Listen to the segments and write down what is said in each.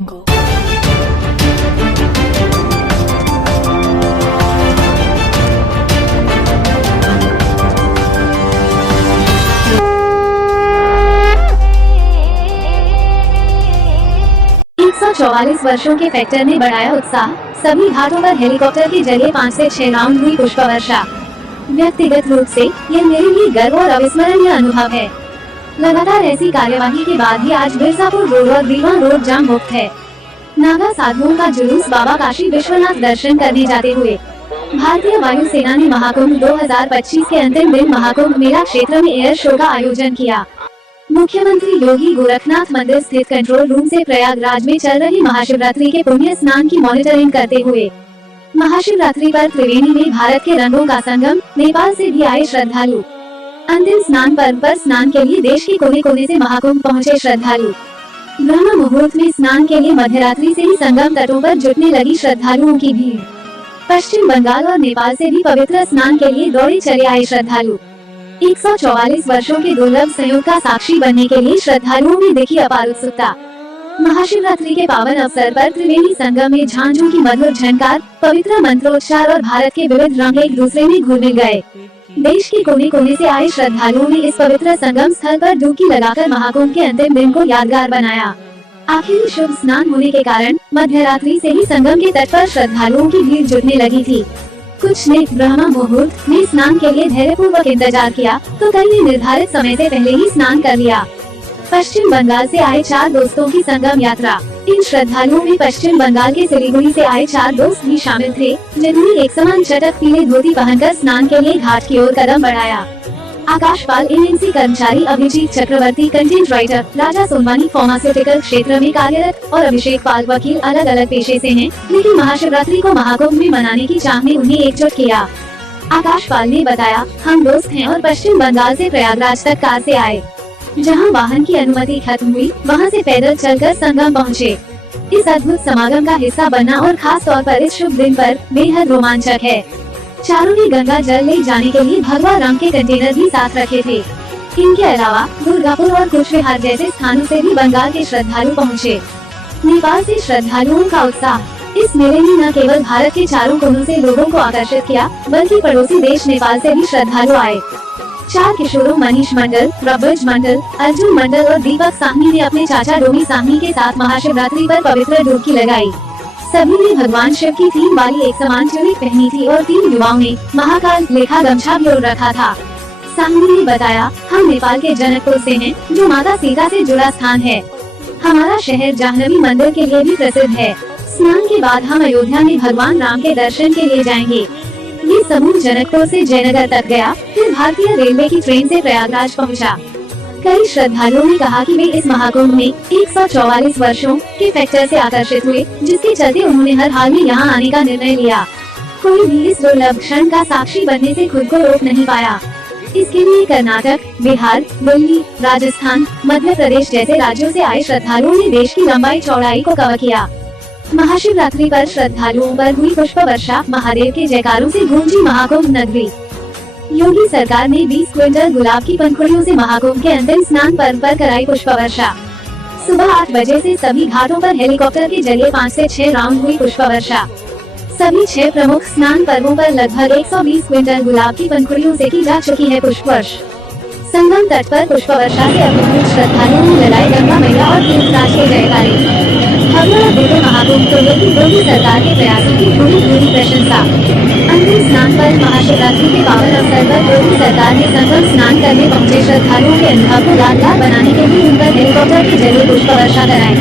Go. 144 वर्षों के factor ने बढ़ाया उत्साह। सभी घाटों पर हेलीकॉप्टर के जरिए 5 से 6 राउंड हुई पुष्प वर्षा। व्यक्तिगत रूप से यह मेरे लिए गर्व और अविस्मरणीय अनुभव है। लगातार ऐसी कार्यवाही के बाद ही आज मिर्जापुर रोड और रीवा रोड जाम मुक्त है। नागा साधुओं का जुलूस बाबा काशी विश्वनाथ दर्शन करने जाते हुए भारतीय वायुसेना ने महाकुंभ 2025 के अंतिम दिन महाकुंभ मेला क्षेत्र में एयर शो का आयोजन किया। मुख्यमंत्री योगी गोरखनाथ मंदिर स्थित कंट्रोल रूम से प्रयागराज में चल रही महाशिवरात्रि के पुण्य स्नान की मॉनिटरिंग करते हुए महाशिवरात्रि पर त्रिवेणी में भारत के रंगों का संगम, नेपाल से भी आए श्रद्धालु। अंतिम स्नान पर्व पर स्नान के लिए देश के कोने कोने से महाकुंभ पहुंचे श्रद्धालु। ब्रह्म मुहूर्त में स्नान के लिए मध्यरात्रि से ही संगम तटों पर जुटने लगी श्रद्धालुओं की भीड़। पश्चिम बंगाल और नेपाल से भी पवित्र स्नान के लिए दौड़े चले आए श्रद्धालु। 144 वर्षों के दुर्लभ संयोग का साक्षी बनने के लिए श्रद्धालुओं में दिखी अपार उत्सुकता। महाशिवरात्रि के पावन अवसर पर त्रिवेणी संगम में झांझों की मधुर झनकार, पवित्र मंत्रोच्चार और भारत के विविध रंग एक दूसरे में घुल मिल गए। देश के कोने कोने से आए श्रद्धालुओं ने इस पवित्र संगम स्थल पर डुबकी लगाकर महाकुंभ के अंतिम दिन को यादगार बनाया। आखिरी शुभ स्नान होने के कारण मध्यरात्रि से ही संगम के तट पर श्रद्धालुओं की भीड़ जुटने लगी थी। कुछ ने ब्रह्म मुहूर्त में स्नान के लिए धैर्यपूर्वक इंतजार किया, तो कई ने निर्धारित समय से पहले ही स्नान कर लिया। पश्चिम बंगाल से आए 4 दोस्तों की संगम यात्रा। इन श्रद्धालुओं में पश्चिम बंगाल के सिलीगुड़ी से आए 4 दोस्त भी शामिल थे, जिन्होंने एक समान चटक पीले धोती पहनकर स्नान के लिए घाट की ओर कदम बढ़ाया। आकाश पाल एमएनसी कर्मचारी, अभिजीत चक्रवर्ती कंटेंट राइटर, राजा सोनवानी फार्मास्यूटिकल क्षेत्र में कार्यरत और अभिषेक पाल वकील अलग अलग पेशे से हैं, लेकिन महाशिवरात्रि को महाकुंभ में मनाने की चाह ने उन्हें एकजुट किया। आकाश पाल ने बताया, हम दोस्त हैं और पश्चिम बंगाल से प्रयागराज तक कार से आए। जहां वाहन की अनुमति खत्म हुई, वहां से पैदल चलकर संगम पहुंचे। इस अद्भुत समागम का हिस्सा बनना और खास तौर पर इस शुभ दिन पर बेहद रोमांचक है। चारों ने गंगा जल ले जाने के लिए भगवा रंग के कंटेनर भी साथ रखे थे। इनके अलावा दुर्गापुर और कुचबिहार जैसे स्थानों से भी बंगाल के श्रद्धालु पहुंचे। नेपाल से श्रद्धालुओं का उत्साह। इस मेले में न केवल भारत के चारों कोनों से लोगों को आकर्षित किया, बल्कि पड़ोसी देश नेपाल से भी श्रद्धालु आए। 4 किशोरों मनीष मंडल, प्रभज मंडल, अर्जुन मंडल और दीपक साहनी ने अपने चाचा डोमी साहनी के साथ महाशिवरात्रि पर पवित्र डुबकी लगाई। सभी ने भगवान शिव की थीम वाली एक समान ट्यूनिक पहनी थी और 3 युवाओं ने महाकाल लेखा गमछा भी ओढ़ रखा था। साहनी ने बताया, हम नेपाल के जनकपुर से हैं, जो माता सीता से जुड़ा स्थान है। हमारा शहर जाह्नवी मंदिर के लिए भी प्रसिद्ध है। स्नान के बाद हम अयोध्या में भगवान राम के दर्शन के लिए जाएंगे। ये समूह जनकपुर से जयनगर तक गया, फिर भारतीय रेलवे की ट्रेन से प्रयागराज पहुंचा। कई श्रद्धालुओं ने कहा कि वे इस महाकुंभ में 144 वर्षों के फैक्टर से आकर्षित हुए, जिसके चलते उन्होंने हर हाल में यहाँ आने का निर्णय लिया। कोई भी इस दुर्लभ क्षण का साक्षी बनने से खुद को रोक नहीं पाया। इसके लिए कर्नाटक, बिहार, दिल्ली, राजस्थान, मध्य प्रदेश जैसे राज्यों से आए श्रद्धालुओं ने देश की लंबाई चौड़ाई को कवर किया। महाशिवरात्रि पर श्रद्धालुओं पर हुई पुष्प वर्षा, महादेव के जयकारों से गूंजी महाकुंभ नगरी। योगी सरकार ने 20 क्विंटल गुलाब की पंखुड़ियों से महाकुंभ के अंतिम स्नान पर्व पर कराई पुष्प वर्षा। सुबह 8 बजे से सभी घाटों पर हेलीकॉप्टर के जरिए 5 से 6 राउंड हुई पुष्प वर्षा। सभी 6 प्रमुख स्नान पर्वों पर लगभग 120 क्विंटल गुलाब की पंखुड़ियों से की जा चुकी है पुष्प वर्षा। संगम तट पर पुष्प वर्षा से अभिभूत श्रद्धालुओं ने लगाए गंगा मैया और तीर्थराज के जयकारे। भव्य और दिव्य महाकुंभ को लेकर योगी सरकार के प्रयासों की पूरी प्रशंसा। अंतिम स्नान पर महाशिवरात्रि के पावन अवसर पर योगी सरकार ने संगम स्नान करने पहुंचे श्रद्धालुओं के अनुभव को यादगार बनाने के लिए उन पर हेलीकॉप्टर के जरिए पुष्प वर्षा कराई।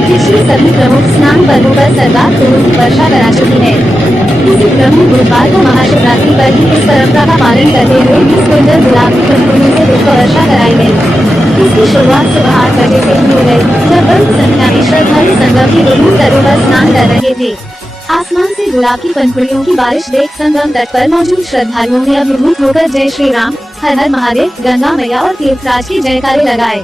पिछले सभी प्रमुख स्नान पर्वों पर सरकार फूलों की वर्षा करा चुकी है। इसी क्रम में बुधवार को महाशिवरात्रि पर ही इस परंपरा का पालन करते हुए 20 क्विंटल गुलाब की पंखुड़ियों से पुष्प वर्षा कराई गई। इसकी शुरुआत सुबह 8 बजे से हो गई, जब बड़ी संख्या में श्रद्धालु संगम के दोनों तटों पर स्नान कर रहे थे। आसमान से गुलाब की पंखुड़ियों की बारिश देख संगम तट पर मौजूद श्रद्धालुओं ने अभिभूत होकर जय श्री राम, हर हर महादेव, गंगा मैया और तीर्थराज के जयकारे लगाए।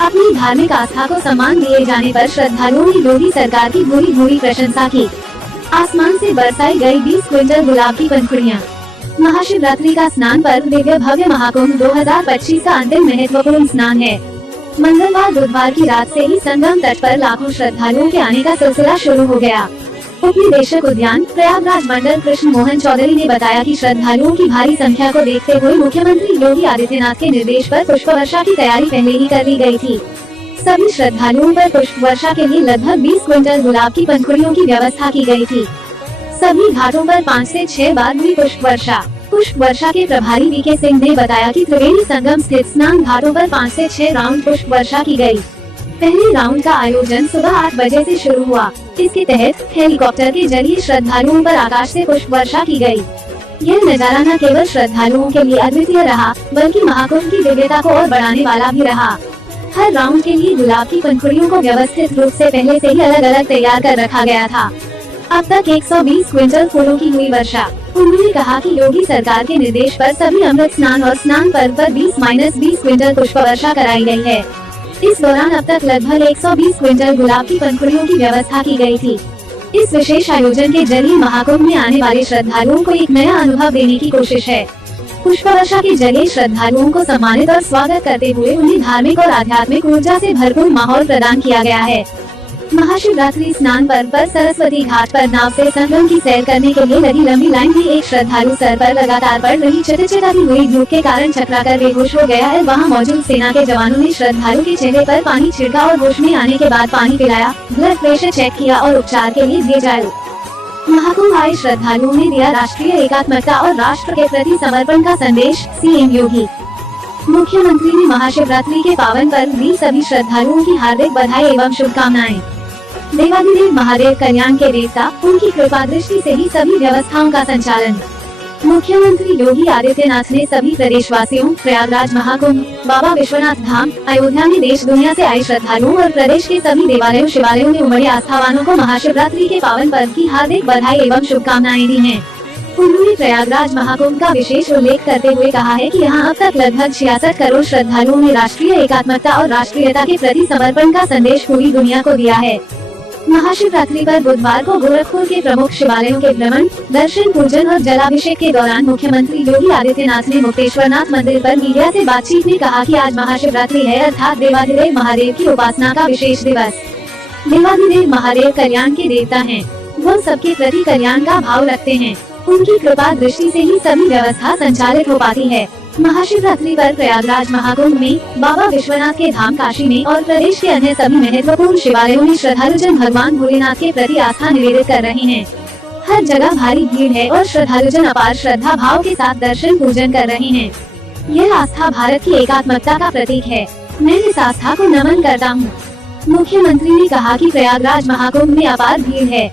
अपनी धार्मिक आस्था को सम्मान दिए जाने पर श्रद्धालुओं ने योगी सरकार की भूरी प्रशंसा की। आसमान से बरसाई गई 20 क्विंटल गुलाब की पंखुड़ियाँ। महाशिवरात्रि का स्नान पर्व दिव्य भव्य महाकुंभ 2025 का अंतिम महत्वपूर्ण स्नान है। मंगलवार बुधवार की रात से ही संगम तट पर लाखों श्रद्धालुओं के आने का सिलसिला शुरू हो गया। उप निदेशक उद्यान प्रयागराज मंडल कृष्ण मोहन चौधरी ने बताया कि श्रद्धालुओं की भारी संख्या को देखते हुए मुख्यमंत्री योगी आदित्यनाथ के निर्देश पर पुष्प वर्षा की तैयारी पहले ही कर ली गई थी। सभी श्रद्धालुओं पर पुष्प वर्षा के लिए लगभग 20 क्विंटल गुलाब की पंखुड़ियों की व्यवस्था की गई थी। सभी घाटों पर 5 से 6 बार हुई पुष्प वर्षा। पुष्प वर्षा के प्रभारी वीके सिंह ने बताया कि त्रिवेणी संगम स्थित स्नान घाटों पर 5 से 6 राउंड पुष्प वर्षा की गई। पहले राउंड का आयोजन सुबह 8 बजे से शुरू हुआ। इसके तहत हेलीकॉप्टर के जरिए श्रद्धालुओं पर आकाश से पुष्प वर्षा की गई। यह नजारा न केवल श्रद्धालुओं के लिए अद्वितीय रहा, बल्कि महाकुंभ की दिव्यता को और बढ़ाने वाला भी रहा। हर राउंड के लिए गुलाब की पंखुड़ियों को व्यवस्थित रूप से पहले से ही अलग अलग तैयार कर रखा गया था। अब तक 120 क्विंटल फूलों की हुई वर्षा। उन्होंने कहा कि योगी सरकार के निर्देश पर सभी अमृत स्नान और स्नान पर्व पर 20-20 क्विंटल पुष्प वर्षा कराई गई है। इस दौरान अब तक लगभग 120 क्विंटल गुलाब की पंखुड़ियों की व्यवस्था की गई थी। इस विशेष आयोजन के जरिए महाकुंभ में आने वाले श्रद्धालुओं को एक नया अनुभव देने की कोशिश है। पुष्प वर्षा के जरिए श्रद्धालुओं को सम्मानित और स्वागत करते हुए उन्हें धार्मिक और आध्यात्मिक ऊर्जा से भरपूर माहौल प्रदान किया गया है। महाशिवरात्रि स्नान पर्व पर सरस्वती घाट पर नाव से संगम की सैर करने के लिए लगी लंबी लाइन में एक श्रद्धालु सर पर लगातार पड़ रही चिटचिटाती हुई धूप के कारण चकराकर बेहोश हो गया है। वहां मौजूद सेना के जवानों ने श्रद्धालु के चेहरे पर पानी छिड़का और होश में आने के बाद पानी पिलाया, ब्लड प्रेशर चेक किया और उपचार के लिए भेजा। महाकुंभ आए श्रद्धालुओं ने दिया राष्ट्रीय एकात्मकता और राष्ट्र के प्रति समर्पण का संदेश, सीएम योगी। मुख्यमंत्री ने महाशिवरात्रि के पावन पर्व दी सभी श्रद्धालुओं की हार्दिक बधाई एवं शुभकामनाएं। देवाधिदेव महादेव कल्याण के देवता, उनकी कृपा दृष्टि से ही सभी व्यवस्थाओं का संचालन। मुख्यमंत्री योगी आदित्यनाथ ने सभी प्रदेशवासियों, प्रयागराज महाकुंभ, बाबा विश्वनाथ धाम, अयोध्या में देश दुनिया से आए श्रद्धालुओं और प्रदेश के सभी देवालयों शिवालयों में उमड़े आस्थावानों को महाशिवरात्रि के पावन पर्व की हार्दिक बधाई एवं शुभकामनाएं दी हैं। उन्होंने प्रयागराज महाकुंभ का विशेष उल्लेख करते हुए कहा है कि यहां अब तक लगभग 66 करोड़ श्रद्धालुओं ने राष्ट्रीय एकात्मकता और राष्ट्रीयता के प्रति समर्पण का संदेश पूरी दुनिया को दिया है। महाशिवरात्रि पर बुधवार को गोरखपुर के प्रमुख शिवालयों के भ्रमण, दर्शन, पूजन और जलाभिषेक के दौरान मुख्यमंत्री योगी आदित्यनाथ ने मुक्तेश्वरनाथ मंदिर पर मीडिया से बातचीत में कहा कि आज महाशिवरात्रि है, अर्थात देवाधिदेव महादेव की उपासना का विशेष दिवस। देवाधिदेव महादेव कल्याण के देवता हैं। वो सबके प्रति कल्याण का भाव रखते हैं। उनकी कृपा दृष्टि से ही सभी व्यवस्था संचालित हो पाती है। महाशिवरात्रि पर प्रयागराज महाकुंभ में, बाबा विश्वनाथ के धाम काशी में और प्रदेश के अन्य सभी महत्वपूर्ण शिवालयों में श्रद्धालुजन भगवान भोलेनाथ के प्रति आस्था निवेदित कर रहे हैं। हर जगह भारी भीड़ है और श्रद्धालुजन अपार श्रद्धा भाव के साथ दर्शन पूजन कर रहे हैं। यह आस्था भारत की एकात्मकता का प्रतीक है। मैं इस आस्था को नमन करता हूँ। मुख्यमंत्री ने कहा कि प्रयागराज महाकुंभ में अपार भीड़ है।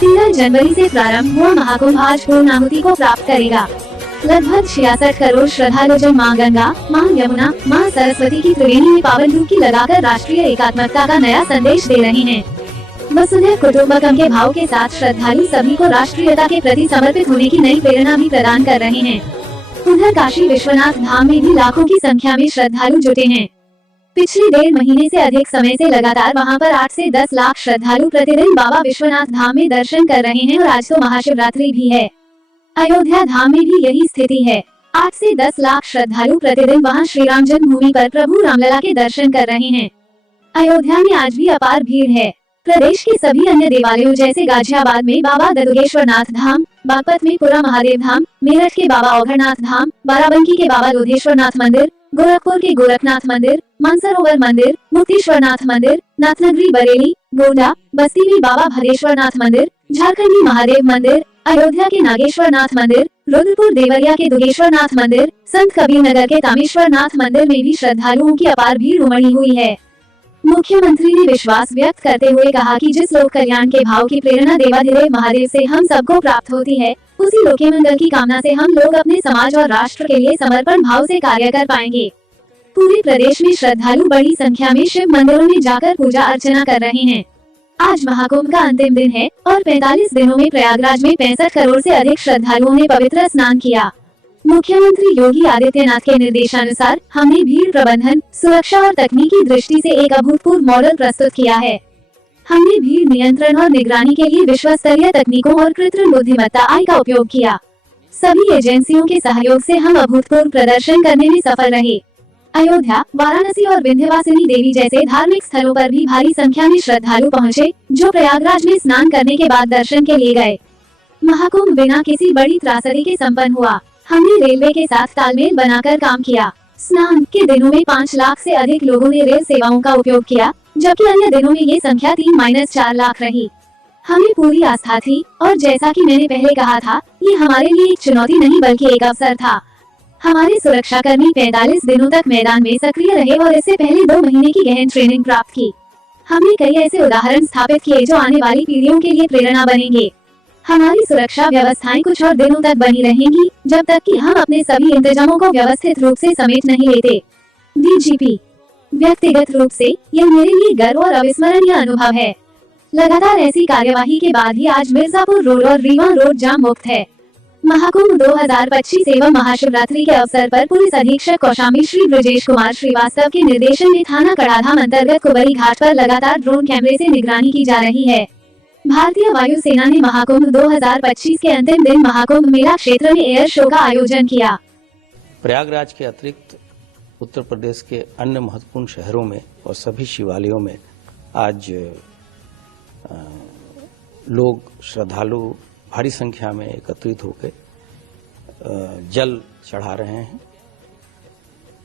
13 जनवरी से प्रारंभ हुआ महाकुंभ आज पूर्णाहुति को प्राप्त करेगा। लगभग 66 करोड़ श्रद्धालुजन मां गंगा, मां यमुना, मां सरस्वती की त्रिवेणी में पावन डुबकी लगाकर राष्ट्रीय एकात्मकता का नया संदेश दे रहे हैं। वसुधैव कुटुंबकम के भाव के साथ श्रद्धालु सभी को राष्ट्रीयता के प्रति समर्पित होने की नई प्रेरणा भी प्रदान कर रहे हैं। उधर काशी विश्वनाथ धाम में भी लाखों की संख्या में श्रद्धालु जुटे हैं। पिछले 1.5 महीने से अधिक समय से लगातार वहां पर 8 से 10 लाख श्रद्धालु प्रतिदिन बाबा विश्वनाथ धाम में दर्शन कर रहे हैं और आज तो महाशिवरात्रि भी है। अयोध्या धाम में भी यही स्थिति है। 8 से 10 लाख श्रद्धालु प्रतिदिन वहां श्री राम जन्मभूमि पर प्रभु रामलला के दर्शन कर रहे हैं। अयोध्या में आज भी अपार भीड़ है। प्रदेश के सभी अन्य देवालयों जैसे गाजियाबाद में बाबा ददुगेश्वरनाथ धाम, बागपत में पुरा महादेव धाम, मेरठ के बाबा औघड़नाथ धाम, बाराबंकी के बाबा लोधेश्वरनाथ मंदिर, गोरखपुर के गोरखनाथ मंदिर, मानसरोवर मंदिर, मुक्तेश्वरनाथ मंदिर, नाथनगरी बरेली, गोंडा, बस्ती में बाबा भदेश्वरनाथ मंदिर, झारखंडी महादेव मंदिर, अयोध्या के नागेश्वरनाथ मंदिर, रुद्रपुर देवरिया के दुगेश्वरनाथ मंदिर, संत कबीरनगर के तामेश्वरनाथ मंदिर में भी श्रद्धालुओं की अपार भीड़ उमड़ी हुई है। मुख्यमंत्री ने विश्वास व्यक्त करते हुए कहा कि जिस लोक कल्याण के भाव की प्रेरणा देवाधिदेव महादेव से हम सबको प्राप्त होती है, उसी लोके मंगल की कामना से हम लोग अपने समाज और राष्ट्र के लिए समर्पण भाव से कार्य कर पाएंगे। पूरे प्रदेश में श्रद्धालु बड़ी संख्या में शिव मंदिरों में जाकर पूजा अर्चना कर रहे हैं। आज महाकुंभ का अंतिम दिन है और 45 दिनों में प्रयागराज में 65 करोड़ से अधिक श्रद्धालुओं ने पवित्र स्नान किया। मुख्यमंत्री योगी आदित्यनाथ के निर्देशानुसार हमने भीड़ प्रबंधन, सुरक्षा और तकनीकी दृष्टि से एक अभूतपूर्व मॉडल प्रस्तुत किया है। हमने भीड़ नियंत्रण और निगरानी के लिए विश्व स्तरीय तकनीकों और कृत्रिम बुद्धिमत्ता AI का उपयोग किया। सभी एजेंसियों के सहयोग से हम अभूतपूर्व प्रदर्शन करने में सफल रहे। अयोध्या, वाराणसी और विंध्यवासिनी देवी जैसे धार्मिक स्थलों पर भी भारी संख्या में श्रद्धालु पहुंचे, जो प्रयागराज में स्नान करने के बाद दर्शन के लिए गए। महाकुंभ बिना किसी बड़ी त्रासदी के संपन्न हुआ। हमने रेलवे के साथ तालमेल बनाकर काम किया। स्नान के दिनों में 5 लाख से अधिक लोगों ने रेल सेवाओं का उपयोग किया, जबकि अन्य दिनों में ये संख्या 3-4 लाख रही। हमें पूरी आस्था थी और जैसा कि मैंने पहले कहा था, ये हमारे लिए एक चुनौती नहीं बल्कि एक अवसर था। हमारे सुरक्षाकर्मी 45 दिनों तक मैदान में सक्रिय रहे और इससे पहले 2 महीने की गहन ट्रेनिंग प्राप्त की। हमने कई ऐसे उदाहरण स्थापित किए जो आने वाली पीढ़ियों के लिए प्रेरणा बनेंगे। हमारी सुरक्षा व्यवस्थाएं कुछ और दिनों तक बनी रहेंगी, जब तक कि हम अपने सभी इंतजामों को व्यवस्थित रूप से समेट नहीं लेते। डीजीपी, व्यक्तिगत रूप से यह मेरे लिए गर्व और अविस्मरणीय अनुभव है। लगातार ऐसी कार्यवाही के बाद ही आज मिर्जापुर रोड और रीवा रोड जाम मुक्त है। महाकुंभ 2025 एवं महाशिवरात्रि के अवसर पर पुलिस अधीक्षक कौशाम्बी श्री ब्रजेश कुमार श्रीवास्तव के निर्देशन में थाना कड़ाधाम अंतर्गत कुबरी घाट पर लगातार ड्रोन कैमरे से निगरानी की जा रही है। भारतीय वायुसेना ने महाकुंभ 2025 के अंतिम दिन महाकुंभ मेला क्षेत्र में एयर शो का आयोजन किया। प्रयागराज के अतिरिक्त उत्तर प्रदेश के अन्य महत्वपूर्ण शहरों में और सभी शिवालयों में आज लोग श्रद्धालु भारी संख्या में एकत्रित होकर जल चढ़ा रहे हैं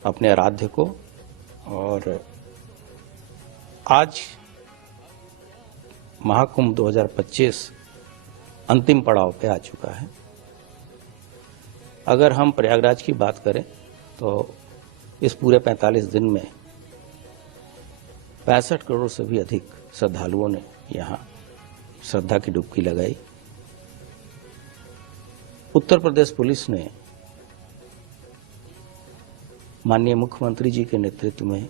अपने आराध्य को। और आज महाकुंभ 2025 अंतिम पड़ाव पे आ चुका है। अगर हम प्रयागराज की बात करें तो इस पूरे 45 दिन में 65 करोड़ से भी अधिक श्रद्धालुओं ने यहाँ श्रद्धा की डुबकी लगाई। उत्तर प्रदेश पुलिस ने माननीय मुख्यमंत्री जी के नेतृत्व में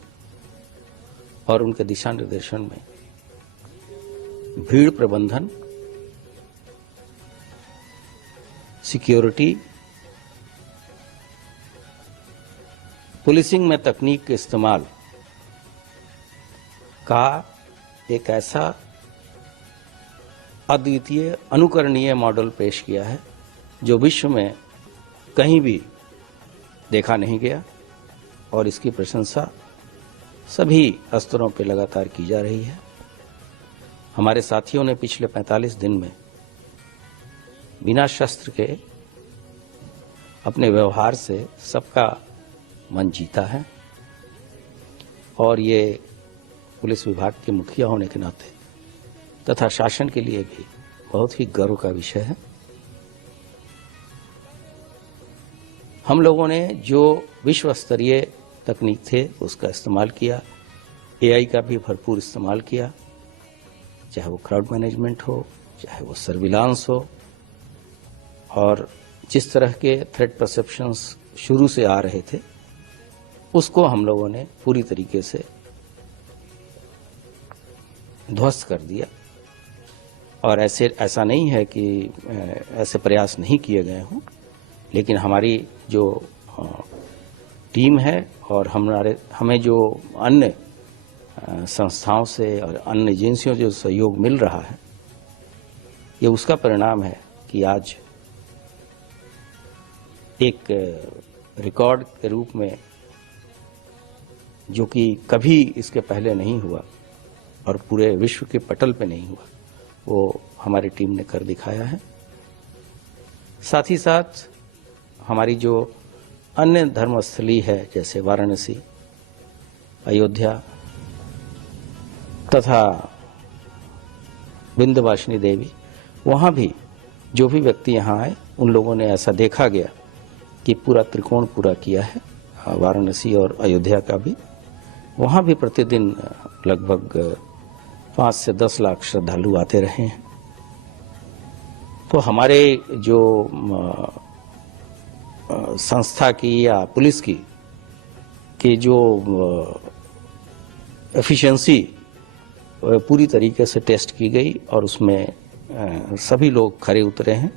और उनके दिशा निर्देशन में भीड़ प्रबंधन, सिक्योरिटी, पुलिसिंग में तकनीक के इस्तेमाल का एक ऐसा अद्वितीय अनुकरणीय मॉडल पेश किया है जो विश्व में कहीं भी देखा नहीं गया, और इसकी प्रशंसा सभी स्तरों पर लगातार की जा रही है। हमारे साथियों ने पिछले 45 दिन में बिना शस्त्र के अपने व्यवहार से सबका मन जीता है, और ये पुलिस विभाग के मुखिया होने के नाते तथा शासन के लिए भी बहुत ही गर्व का विषय है। हम लोगों ने जो विश्व स्तरीय तकनीक थे उसका इस्तेमाल किया, एआई का भी भरपूर इस्तेमाल किया, चाहे वो क्राउड मैनेजमेंट हो, चाहे वो सर्विलांस हो, और जिस तरह के थ्रेट परसेप्शंस शुरू से आ रहे थे उसको हम लोगों ने पूरी तरीके से ध्वस्त कर दिया। और ऐसा नहीं है कि ऐसे प्रयास नहीं किए गए हों, लेकिन हमारी जो टीम है और हमें जो अन्य संस्थाओं से और अन्य एजेंसियों जो सहयोग मिल रहा है, ये उसका परिणाम है कि आज एक रिकॉर्ड के रूप में, जो कि कभी इसके पहले नहीं हुआ और पूरे विश्व के पटल पे नहीं हुआ, वो हमारी टीम ने कर दिखाया है। साथ ही साथ हमारी जो अन्य धर्मस्थली है, जैसे वाराणसी, अयोध्या तथा विंध्यवासिनी देवी, वहाँ भी जो भी व्यक्ति यहाँ आए उन लोगों ने ऐसा देखा गया कि पूरा त्रिकोण पूरा किया है, वाराणसी और अयोध्या का भी। वहाँ भी प्रतिदिन लगभग 5 से 10 लाख श्रद्धालु आते रहे हैं। तो हमारे जो संस्था की या पुलिस की जो एफिशिएंसी पूरी तरीके से टेस्ट की गई और उसमें सभी लोग खरे उतरे हैं,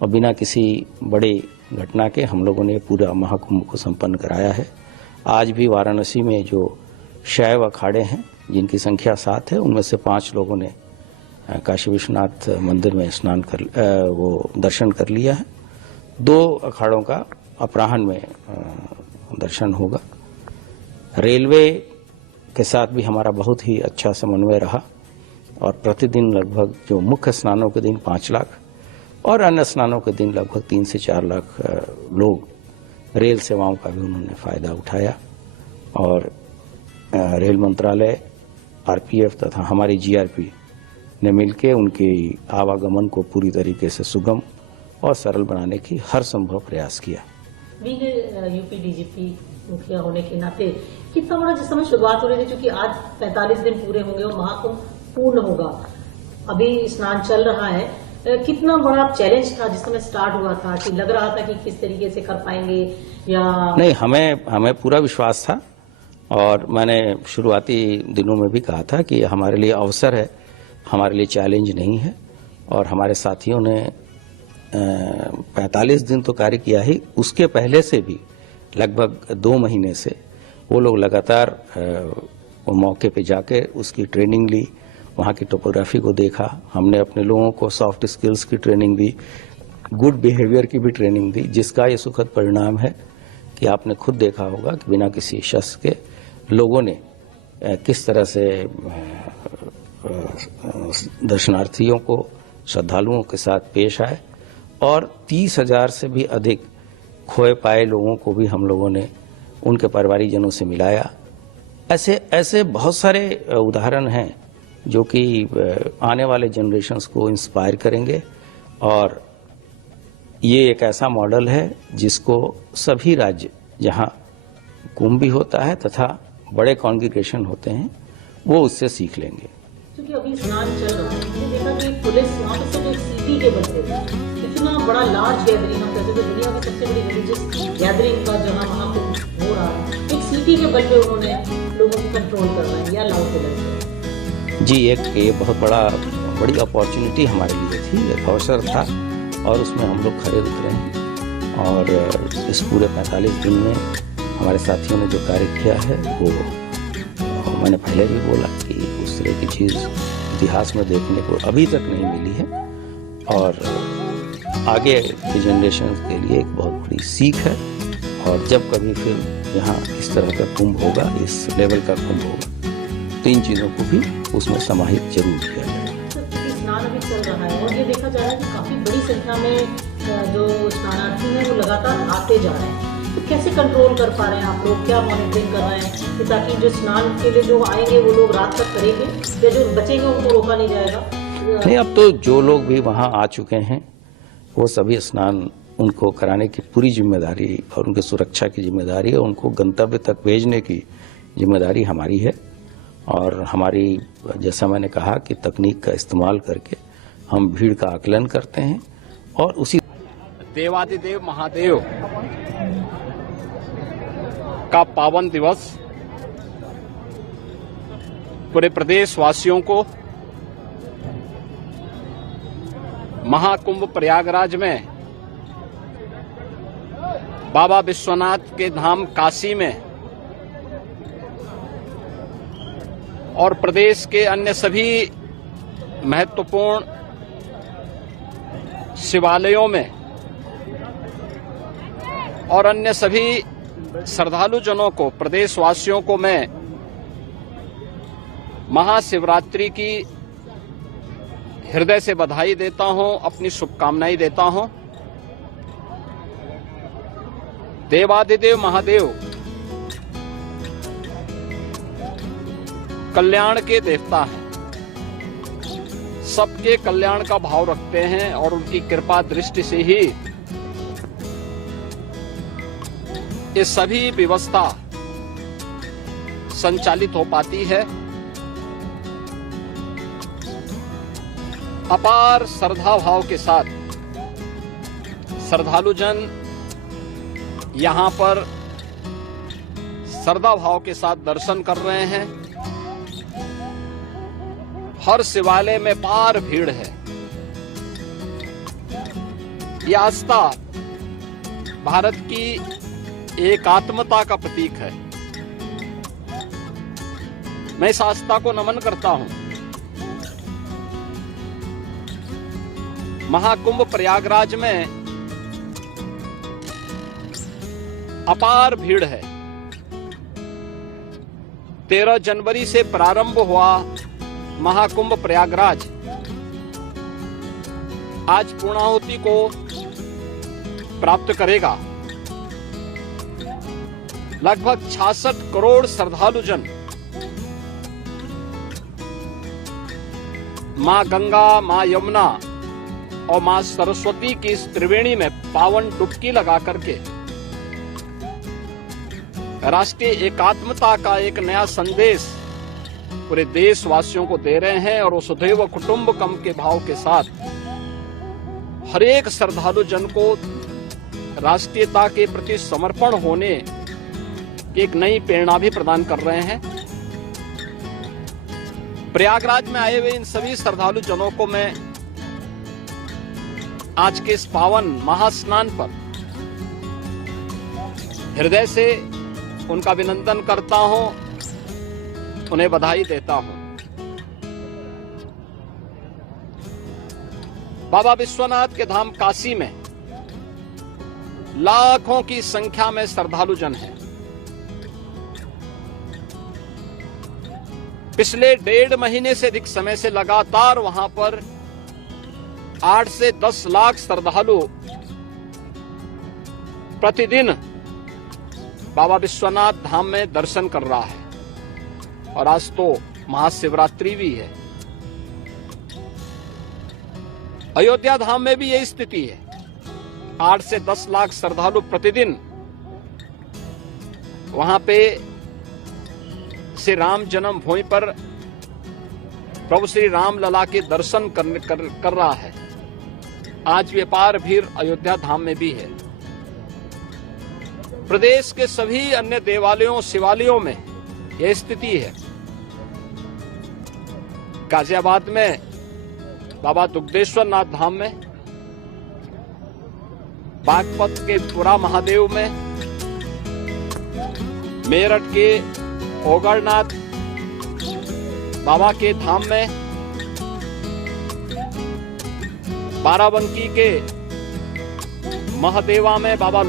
और बिना किसी बड़े घटना के हम लोगों ने पूरा महाकुंभ को संपन्न कराया है। आज भी वाराणसी में जो शैव अखाड़े हैं, जिनकी संख्या 7 है, उनमें से 5 लोगों ने काशी विश्वनाथ मंदिर में वो दर्शन कर लिया है। 2 अखाड़ों का अपराह्न में दर्शन होगा। रेलवे के साथ भी हमारा बहुत ही अच्छा समन्वय रहा और प्रतिदिन लगभग जो मुख्य स्नानों के दिन 5 लाख और अन्य स्नानों के दिन लगभग 3 से 4 लाख लोग रेल सेवाओं का भी उन्होंने फायदा उठाया। और रेल मंत्रालय, आरपीएफ तथा हमारी जीआरपी ने मिलकर उनके आवागमन को पूरी तरीके से सुगम और सरल बनाने की हर संभव प्रयास किया। यूपी डीजीपी मुखिया होने के नाते कितना बड़ा, जिस समय शुरुआत हो रही थी, क्योंकि आज 45 दिन पूरे होंगे और महाकुंभ पूर्ण होगा, अभी स्नान चल रहा है, कितना बड़ा चैलेंज था जिस समय स्टार्ट हुआ था कि लग रहा था कि किस तरीके से कर पाएंगे या नहीं? हमें पूरा विश्वास था और मैंने शुरुआती दिनों में भी कहा था कि हमारे लिए अवसर है, हमारे लिए चैलेंज नहीं है। और हमारे साथियों ने 45 दिन तो कार्य किया ही, उसके पहले से भी लगभग 2 महीने से वो लोग लगातार मौके पे जाके उसकी ट्रेनिंग ली, वहाँ की टोपोग्राफी को देखा। हमने अपने लोगों को सॉफ्ट स्किल्स की ट्रेनिंग दी, गुड बिहेवियर की भी ट्रेनिंग दी, जिसका ये सुखद परिणाम है कि आपने खुद देखा होगा कि बिना किसी शस्त्र के लोगों ने किस तरह से दर्शनार्थियों को, श्रद्धालुओं के साथ पेश आए और 30,000 से भी अधिक खोए पाए लोगों को भी हम लोगों ने उनके परिवारीजनों से मिलाया। ऐसे बहुत सारे उदाहरण हैं जो कि आने वाले जनरेशन्स को इंस्पायर करेंगे और ये एक ऐसा मॉडल है जिसको सभी राज्य जहां कुंभ भी होता है तथा बड़े कॉन्ग्रीगेशन होते हैं वो उससे सीख लेंगे। क्योंकि अभी स्नान चल रहा है, हमने देखा कि पुलिस वहाँ पे सिर्फ एक सिटी के बल पे इतना बड़ा लार्ज गैदरिंग, हम कहते थे दुनिया की सबसे बड़ी रिलीजियस गैदरिंग का जहाँ महाकुंभ हो रहा है, एक सिटी के बल पे उन्होंने लोगों को कंट्रोल करना है या लाउड पुलिस। जी, ये बहुत बड़ी अपॉर्चुनिटी हमारे लिए थी, एक अवसर था और उसमें हम लोग खड़े उतरे हैं। और इस पूरे 45 दिन में हमारे साथियों ने जो कार्य किया है वो मैंने पहले भी बोला कि उस तरह की चीज़ इतिहास में देखने को अभी तक नहीं मिली है और आगे की जनरेशन के लिए एक बहुत बड़ी सीख है। और जब कभी फिर यहाँ इस तरह का कुंभ होगा, इस लेवल का कुंभ होगा, तो इन चीज़ों को भी उसमें समाहित जरूर किया जाएगा। स्नान अभी चल रहा है और ये देखा जा रहा है कि काफ़ी बड़ी संख्या में जो स्नानार्थी हैं वो लगातार आते जा रहे हैं, तो कैसे कंट्रोल कर पा रहे हैं आप लोग, क्या मॉनिटरिंग कर रहे हैं कि ताकि जो स्नान के लिए जो आएंगे वो लोग रात तक करेंगे या जो बचेंगे उनको रोका नहीं जाएगा? नहीं, अब तो जो लोग भी वहाँ आ चुके हैं वो सभी स्नान उनको कराने की पूरी जिम्मेदारी और उनकी सुरक्षा की जिम्मेदारी है, उनको गंतव्य तक भेजने की जिम्मेदारी हमारी है। और हमारी, जैसा मैंने कहा कि तकनीक का इस्तेमाल करके हम भीड़ का आकलन करते हैं और उसी देवादिदेव महादेव का पावन दिवस पूरे प्रदेश वासियों को महाकुंभ प्रयागराज में बाबा विश्वनाथ के धाम काशी में और प्रदेश के अन्य सभी महत्वपूर्ण शिवालयों में और अन्य सभी श्रद्धालु जनों को, प्रदेशवासियों को मैं महाशिवरात्रि की हृदय से बधाई देता हूं, अपनी शुभकामनाएं देता हूं। देवादिदेव महादेव कल्याण के देवता हैं, सबके कल्याण का भाव रखते हैं और उनकी कृपा दृष्टि से ही ये सभी व्यवस्था संचालित हो पाती है। अपार श्रद्धा भाव के साथ श्रद्धालु जन यहां पर श्रद्धा भाव के साथ दर्शन कर रहे हैं। हर शिवालय में पार भीड़ है। यह आस्था भारत की एकात्मता का प्रतीक है। मैं इस आस्था को नमन करता हूं। महाकुंभ प्रयागराज में अपार भीड़ है। 13 जनवरी से प्रारंभ हुआ महाकुंभ प्रयागराज आज पूर्णाहुति को प्राप्त करेगा। लगभग 66 करोड़ श्रद्धालुजन मां गंगा, मां यमुना और मां सरस्वती की इस त्रिवेणी में पावन डुबकी लगा करके राष्ट्रीय एकात्मता का एक नया संदेश पूरे देशवासियों को दे रहे हैं और वसुधैव कुटुंबकम के भाव के साथ हर एक श्रद्धालु जन को राष्ट्रीयता के प्रति समर्पण होने की एक नई प्रेरणा भी प्रदान कर रहे हैं। प्रयागराज में आए हुए इन सभी श्रद्धालु जनों को मैं आज के इस पावन महास्नान पर हृदय से उनका अभिनंदन करता हूं, उन्हें बधाई देता हूं। बाबा विश्वनाथ के धाम काशी में लाखों की संख्या में श्रद्धालु जन हैं। पिछले 1.5 महीने से अधिक समय से लगातार वहां पर 8 से 10 लाख श्रद्धालु प्रतिदिन बाबा विश्वनाथ धाम में दर्शन कर रहा है और आज तो महाशिवरात्रि भी है। अयोध्या धाम में भी यही स्थिति है। 8 से 10 लाख श्रद्धालु प्रतिदिन वहां पे श्री राम जन्म भूमि पर प्रभु श्री राम लला के दर्शन कर रहा है। आज भी अपार भीड़ अयोध्या धाम में भी है। प्रदेश के सभी अन्य देवालयों शिवालयों में यह स्थिति है। गाजियाबाद में बाबा दुग्धेश्वर नाथ धाम में, बागपत के पुरा महादेव में, मेरठ के ओगरनाथ बाबा के धाम में, बाराबंकी के महादेवा में बाबा